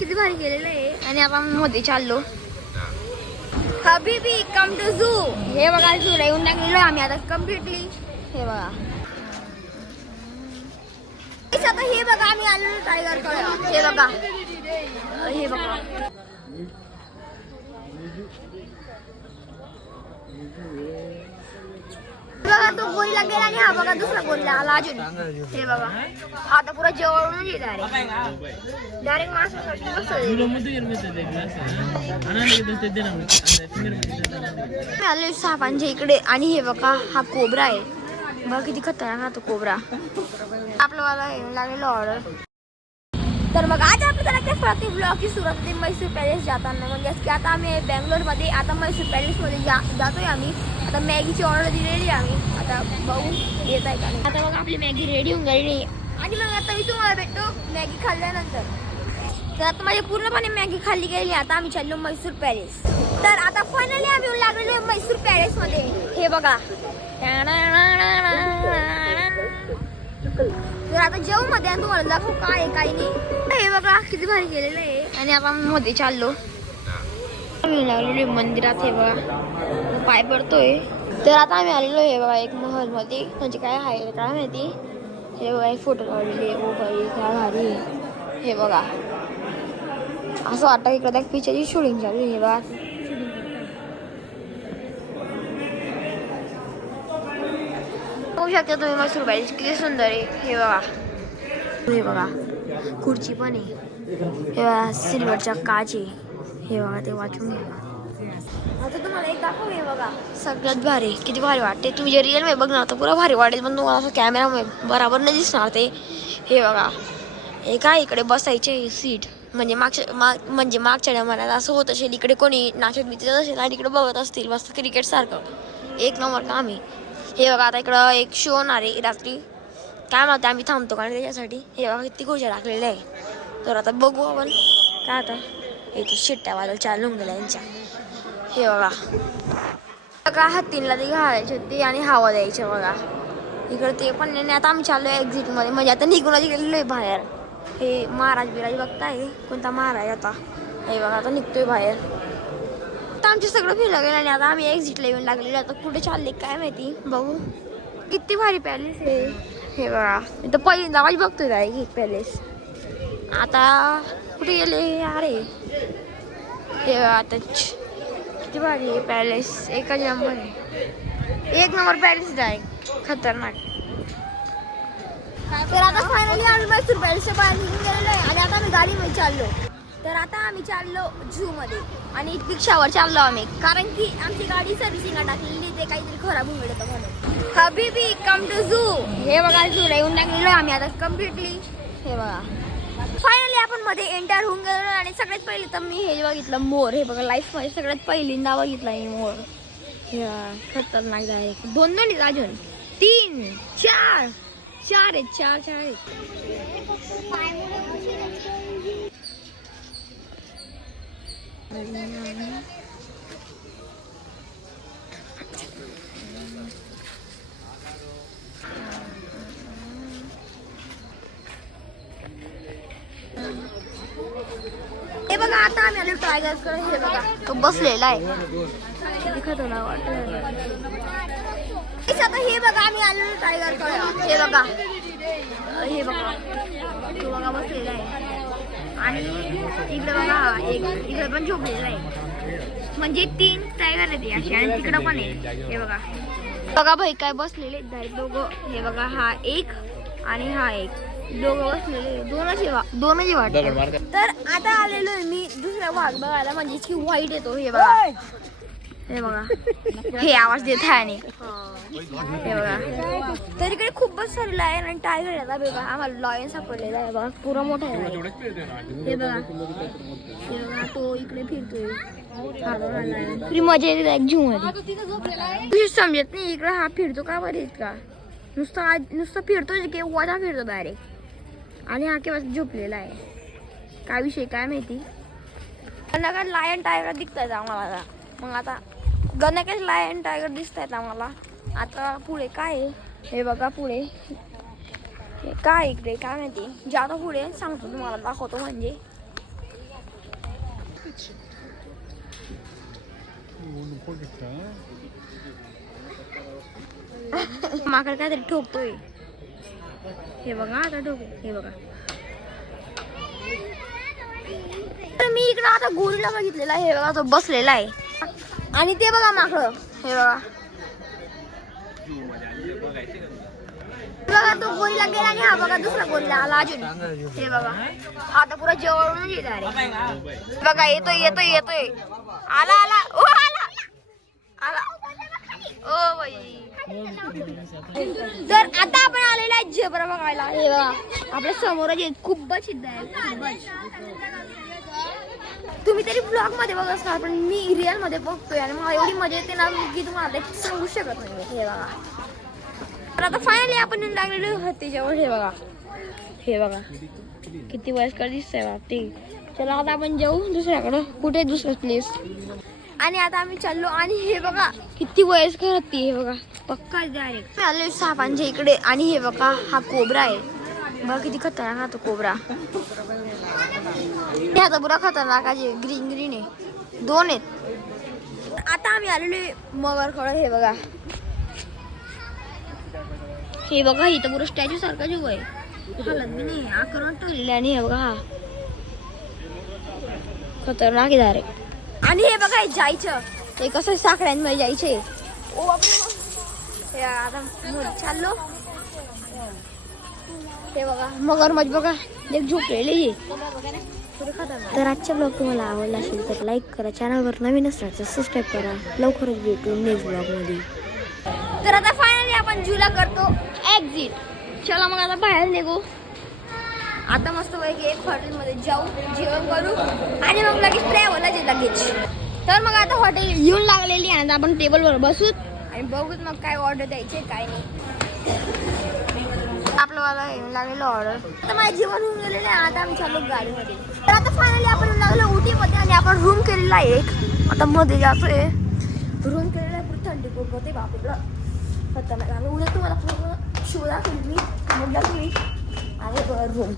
किती भारी गेलेलं आहे. आणि आता मध्ये चाललो हबीबी कम टू झू. हे बघा झूला येऊन टाकलेलो आम्ही आता कम्प्लिटली. हे बघा आता हे बघा आम्ही आलेलो टायगर कडे. हे बघा हे बघा बघा तो गोरीला गेला आणि हा बघा दुसरा गोरीला आला अजून. हे बघा हा आता पुरा जवळून येत डायरेक्ट माणसासाठी आले सापांच्या इकडे. आणि हे बघा हा कोबरा आहे. बघा किती खतरनाक हा तो कोबरा. आपलं मला लागलेलं ऑर्डर. तर मग आज आपल्याला काय ब्लॉगची सुरुवात होती मैसूर पॅलेस जाताना. म्हणजे की आता आम्ही बेंगलोरमध्ये आता मैसूर पॅलेसमध्ये जातोय आम्ही. आता मॅगीची ऑर्डर दिलेली आम्ही. आता बघू येत आहे का नाही. आता बघा आपली मॅगी रेडी होऊन गेली. आणि मग आता मी तुम्हाला भेटतो मॅगी खाल्ल्यानंतर. तर आता माझी पूर्णपणे मॅगी खाल्ली गेली. आता आम्ही चाललो मैसूर पॅलेस. तर आता फायनली आम्ही येऊन लागलेलो मैसूर पॅलेसमध्ये. हे बघा तर आता जेवू मध्ये तुम्हाला दाखवू काय आहे काही नाही. हे बघा किती भारी गेलेलं आहे. आणि आता मध्ये चाललो लागलेलो मंदिरात. हे बघा पाय पडतोय. तर आता आम्ही आलेलो हे बघा एक महल मध्ये. म्हणजे काय आहे काय माहिती. हे बघा एक फोटो काढलेले. ओ बाई काय भारी. हे बघा असं वाटतं इकडे त्या पिक्चरची शूटिंग चालू. हे बघा बघू शकता तुम्ही मैसूर पॅलेस किती सुंदर आहे. हे बघा हे बघा खुर्ची पण आहे. हे बघा सिल्वरच्या काच आहे. हे बघा ते वाचून घ्या. आता तुम्हाला एक दाखव. हे बघा सगळ्यात भारी किती भारी वाटते. तुम्ही जे रिअल मध्ये बघणार तर पुरा भारी वाटेल. पण तुम्हाला असं कॅमेरा बरोबर नाही दिसणार ते. हे बघा हे काय इकडे बसायचे सीट. म्हणजे मागच्या टायमाला असं होत असेल. इकडे कोणी नाचत बिचत असेल आणि इकडे बघत असतील मस्त क्रिकेट सारखं. एक नंबर काम आहे. हे बघा आता इकडं एक शो होणार आहे रात्री. काय म्हणते आम्ही थांबतो कारण त्याच्यासाठी. हे बघा किती खुर्च्या टाकलेल्या आहे. तर आता बघू आपण काय आता. इथे शिट्ट्या वाजल चालू गेल्या यांच्या. हे बघा हत्तींना ते घालायचे होते आणि हवा द्यायचे. बघा इकडे ते पण नाही. आता आम्ही चाललो आहे एक्झिट मध्ये. म्हणजे आता निघूनच गेलेलो आहे बाहेर. हे महाराज बिराज बघताय कोणता महाराज आता. हे बघा आता निघतोय बाहेर. आता आमचं सगळं फिरलं गेलं आणि आता आम्ही एक्झिटला येऊन लागलेलो. आता कुठे चालले काय माहिती. बघू किती भारी पॅलेस आहे. हे बघा इथं पहिल्यांदा वाज बघतोय काय ही पॅलेस. आता कुठे गेले अरे. हे बघा आता किती भारी आहे पॅलेस. एकच नंबर आहे. एक नंबर पॅलेस डायरेक्ट खतरनाक. तर आता फायनली आम्ही मैसूर पॅलेसच्या बाहेर निघून गेलेलो आहे. आणि आता आम्ही गाडीमध्ये चाललो. तर आता आम्ही चाललो झू मध्ये. आणि रिक्षावर चाललो आम्ही कारण की आमची गाडी सर्व्हिसिंगला टाकलेली. ते काहीतरी खराब होऊन गेलं म्हणून. हबीबी कम टू झू. हे बघा झूला येऊन टाकलेलो आम्ही आता कम्प्लिटली. हे बघा फायनली आपण मध्ये एंटर होऊन गेलो. आणि सगळ्यात पहिले तर मी हे बघितलं मोर. हे बघा लाईफ मध्ये सगळ्यात पहिल्यांदा बघितला मी मोर. हे खतरनाक आहे. दोन आहेत अजून. 3 4 आहेत. 4 आहेत. हे बघा आता आम्ही आलो टायगर्सकडे. हे बघा तो बसलेला आहे. खतरनाक वाटत. आता हे बघा आम्ही आलो टायगरकडे. हे बघा हे बघा तो बघा बसलेला आहे. आणि इकडे बघा एक इकडे पण झोपलेला आहे. म्हणजे 3 टायगर आहेत असे. आणि तिकडं पण आहे. हे बघा बघा भाई काय बसलेले डायरेक्ट दोघं. हे बघा हा एक आणि हा एक. दोघं बसलेले दोनच वाटत. तर आता आलेलो आहे मी दुसऱ्या भाग बघायला. म्हणजे की वाईट येतो. हे बघा हे बघा हे आवाज देत आहे. आणि हे बघा तर इकडे खूपच सारे लायन आणि टायगर येतात. बघा आम्हाला लॉयन सापडलेला आहे. बघा पुरा मोठा आहे. हे बघा हे बघा तो इकडे फिरतोय. मजा येते एक झू मध्ये. तुझी समजत नाही इकडे हा फिरतो का बरे का. नुसतं फिरतो की वजा फिरतो डायरेक्ट. आणि हा केव्हा झोपलेला आहे. काय विषय काय माहिती. गणकाच लायन टायगर दिसतायत आम्हाला. मग आता गणकाच लायन टायगर दिसतायत आम्हाला. आता पुढे काय आहे हे बघा. पुढे काय इकडे काय माहिती. ज्यादा पुढे सांगतो तुम्हाला दाखवतो. म्हणजे माकड काहीतरी ठोकतोय. हे बघा आता ठोक. हे बघा मी इकडं आता गोरीला बघितलेला आहे. हे बघा तो बसलेला आहे. आणि ते बघा माकड. हे बघा बघा तो गोरीला गेला आणि हा बघा दुसरा गोरीला आला अजून. हे बघा आता पुरा जवळून येत आहे. बघा येतोय येतोय येतोय. आला आला ओ आला आला ओ बाई. तर आता आपण आलेला आहे झेब्रा बघायला. हे बघा आपल्या समोरच खूपच सिद्ध आहे. खूपच तुम्ही तरी ब्लॉग मध्ये बघत असणार पण मी रिअल मध्ये बघतोय आणि मला एवढी मजा येते ना की तुम्हाला सांगू शकत नाही. हे बघा तर आता फायनली आपण येऊन लागलेलो हत्तीच्यावर. हे बघा हे बघा किती वयस्कर दिसतंय बा ते. चला आता आपण जाऊ दुसऱ्याकडं. कुठे दुसरं प्लेस. आणि आता आम्ही चाललो आणि हे बघा किती वयस्कर हत्ती. हे बघा पक्का डायरेक्ट आले सापांच्या इकडे. आणि हे बघा हा कोबरा आहे. बघा किती खतरनाक हा तो कोबरा. हे आता पुरा खतरनाक आहे. ग्रीन ग्रीन आहे. 2 आहेत. आता आम्ही आलेलो मगरकडे. हे बघा हे बघा इथं पुरं स्टॅच्यू सारखा जीव आहे. हालत बी नाही आकारात ठेवलेले. आणि हे बघा हा खतरनाक आहे डायरेक्ट. आणि हे बघा जायचं हे कसं साखळ्यांमध्ये जायचे. ओ बापरे हे आता चाललो. हे बघा मगरमच्छ बघा एक झोपलेली. तर आजचा ब्लॉग तुम्हाला आवडला असेल तर लाईक करा. चॅनलवर नवीन असणार तर सबस्क्राईब करा. लवकरच भेटू नेक्स्ट ब्लॉगमध्ये. तर आता फायनली आपण झूला करतो एक्झिट. चला मग आता बाहेर निघू. आता मस्त पैकी एक हॉटेलमध्ये जाऊ जेवण करू आणि मग लगेच ट्रॅव्हल लगेच. तर मग आता हॉटेल येऊन लागलेली आहे. आता आपण टेबलवर बसूत आणि बघूत मग काय ऑर्डर द्यायचे काय नाही. आपल्याला येऊन लागलेलं ऑर्डर. आता माझे जेवण होऊन गेलेलं आहे. आता आम्ही चाललो गाडीमध्ये. तर आता फायनली आपण येऊन लागलो उटीमध्ये आणि आपण रूम केलेला आहे एक. आता मध्ये जातोय. रूम केलेला आहे पूर्ण थंडी खूप होते बापरे खतरनाक. उद्या तुम्हाला पूर्ण शो दाखवली मी मग दाखवली आणि रूम.